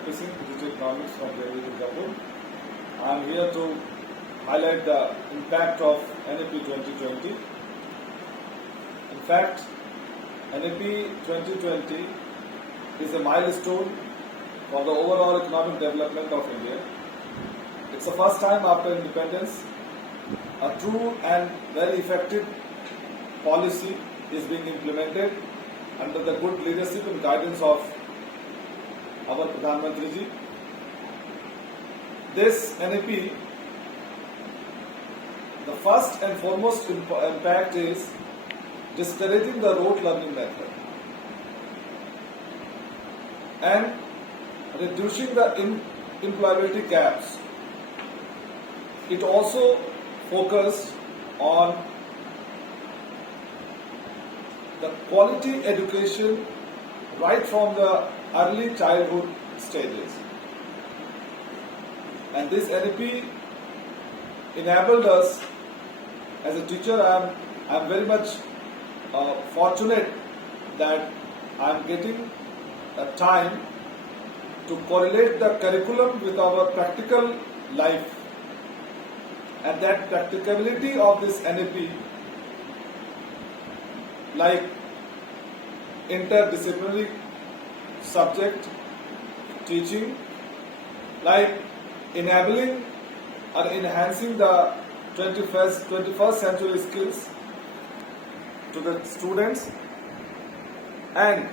NP Singh, Digital Economics from JV Durgapur. I am here to highlight the impact of NEP 2020. In fact, NEP 2020 is a milestone for the overall economic development of India. It's the first time after independence a true and very effective policy is being implemented under the good leadership and guidance of our Pradhan Mantri ji. This NEP, the first and foremost impact is discouraging the rote learning method and reducing the employability gaps. It also focused on the quality education right from the early childhood stages. And this NEP enabled us, as a teacher, I am very much fortunate that I am getting a time to correlate the curriculum with our practical life. And that practicability of this NEP, like interdisciplinary subject teaching, like enabling or enhancing the 21st century skills to the students. And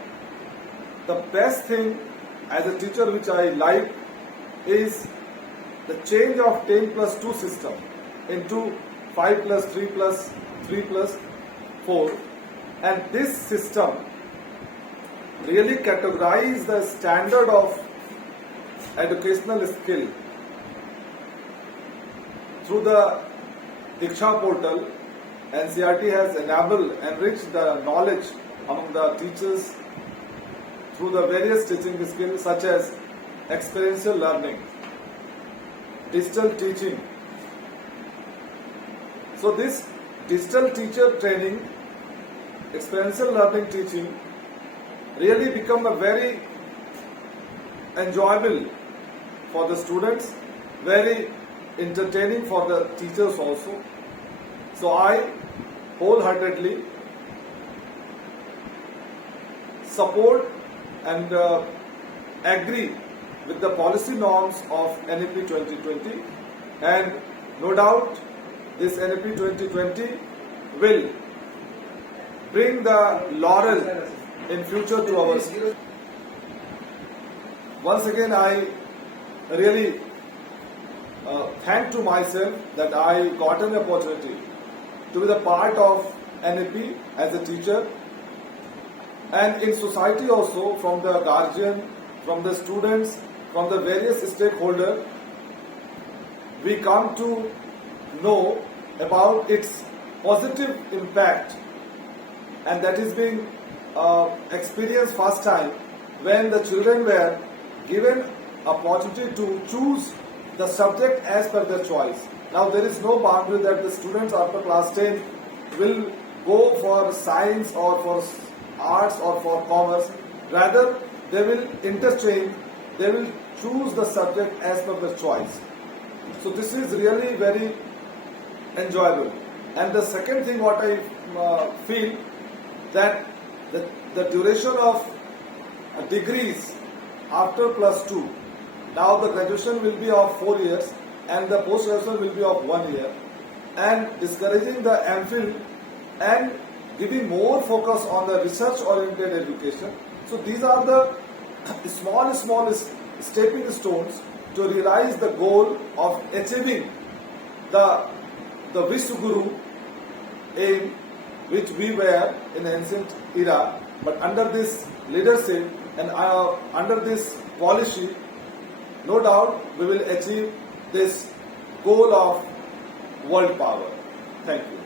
the best thing as a teacher which I like is the change of 10 plus 2 system into 5 plus 3 plus 3 plus 4. And this system really categorizes the standard of educational skill through the Diksha portal. NCERT has enabled and enriched the knowledge among the teachers through the various teaching skills such as experiential learning, digital teaching. So this digital teacher training, experiential learning teaching really become a very enjoyable for the students, very entertaining for the teachers also. So I wholeheartedly support and agree with the policy norms of NEP 2020, and no doubt this NEP 2020 will bring the laurel in future to our schools. Once again, I really thank to myself that I got an opportunity to be the part of NEP as a teacher, and in society also, from the guardian, from the students, from the various stakeholders, we come to know about its positive impact, and that is being experienced first time when the children were given opportunity to choose the subject as per their choice. Now there is no boundary that the students after class 10 will go for science or for arts or for commerce. Rather, they will interchange, they will choose the subject as per their choice. So this is really very enjoyable. And the second thing what I feel that the duration of degrees after plus 2, now the graduation will be of 4 years and the post-graduation will be of 1 year, and discouraging the MPhil and giving more focus on the research-oriented education. So these are the small stepping stones to realize the goal of achieving the Vishwaguru aim which we were in the ancient era. But under this leadership and under this policy, no doubt we will achieve this goal of world power. Thank you.